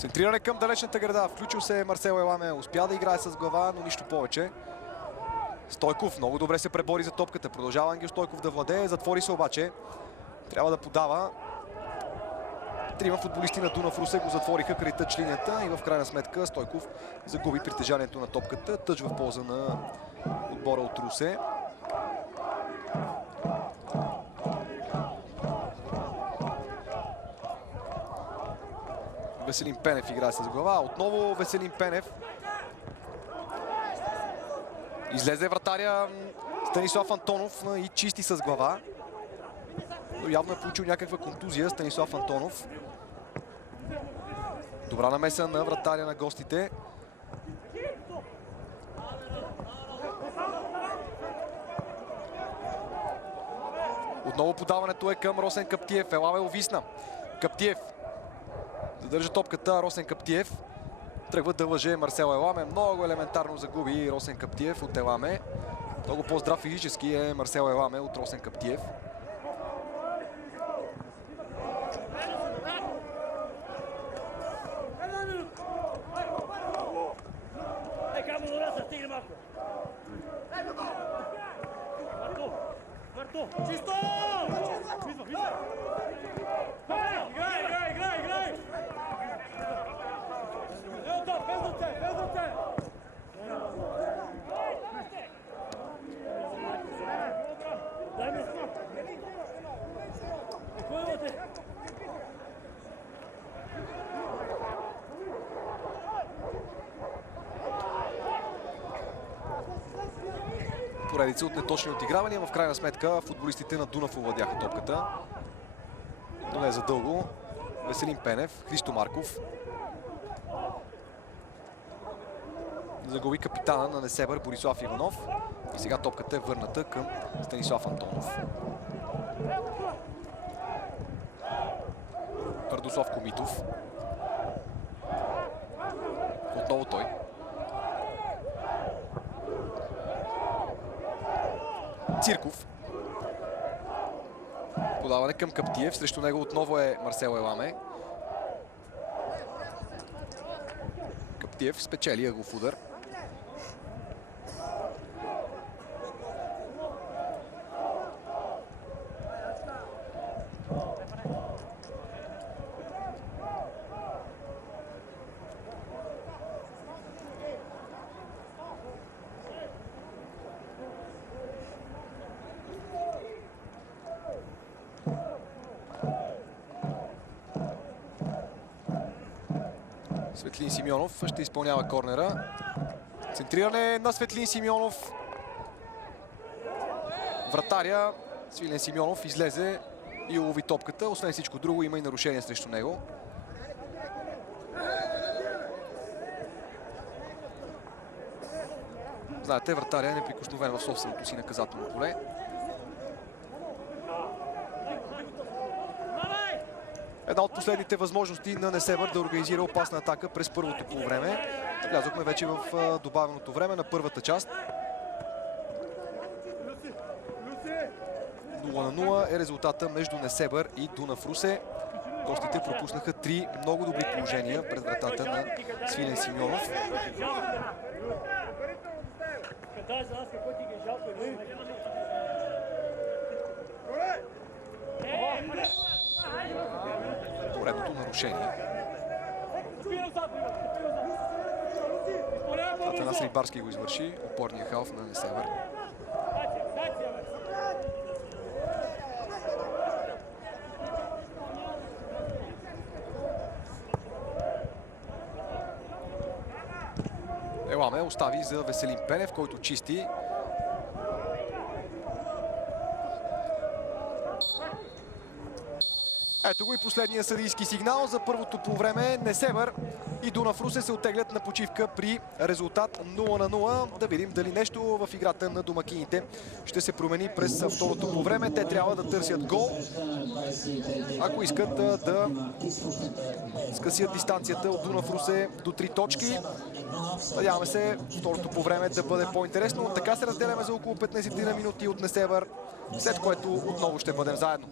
Центриране към далечната града. Включил се Марсел Еламе. Успя да играе с глава, но нищо повече. Стойков много добре се пребори за топката. Продължава Ангел Стойков да владее. Затвори се обаче. Трябва да подава. Трима футболисти на Дунав Русе го затвориха край тъч линията и в крайна сметка Стойков загуби притежанието на топката. Тъч в полза на отбора от Русе. Веселин Пенев играе с глава. Отново Веселин Пенев. Излезе вратаря Станислав Антонов и чисти с глава. Но явно е получил някаква контузия Станислав Антонов. Добра намеса на вратаря на гостите. Отново подаването е към Росен Каптиев. Еламе увисна. Каптиев задържа топката. Росен Каптиев тръгва да лъже Марсел Еламе. Много елементарно загуби Росен Каптиев от Еламе. Много по-здрав физически е Марсел Еламе от Росен Каптиев. Чисто! Играй! Без ръце! Дай ми сма! Кой имате? Поредица от неточни отигравания. В крайна сметка футболистите на Дунав овладяха топката. Но не за дълго. Веселин Пенев, Христо Марков. Загуби капитана на Несебър Борислав Иванов. И сега топката е върната към Станислав Антонов. Радослав Комитов. Отново той. Цирков. Подаване към Каптиев. Срещу него отново е Марсел Еламе. Каптиев спечели ъгълов удар. Светлин Симеонов ще изпълнява корнера. Центриране на Светлин Симеонов. Вратаря Свилен Симеонов излезе и улови топката. Освен всичко друго има и нарушение срещу него. Знаете, вратаря е неприкосновен в собственото си наказателно поле. Една от последните възможности на Несебър да организира опасна атака през първото полувреме. Влязохме вече в добавеното време на първата част. 0-0 е резултата между Несебър и Дунав Русе. Гостите пропуснаха 3 много добри положения пред вратата на Свилен Симеонов. Поредното нарушение. Атанас Рибарски го извърши, опорния халф на Несебър. Еламе остави за Веселин Пенев, който чисти. Ето го и последния съдийски сигнал за първото полувреме. Несебър и Дунав Русе се оттеглят на почивка при резултат 0-0. Да видим дали нещо в играта на домакините ще се промени през второто полувреме. Те трябва да търсят гол, ако искат да скъсят дистанцията от Дунав Русе до 3 точки. Надяваме се второто полувреме да бъде по-интересно. Така се разделяме за около 15 минути от Несебър, след което отново ще бъдем заедно.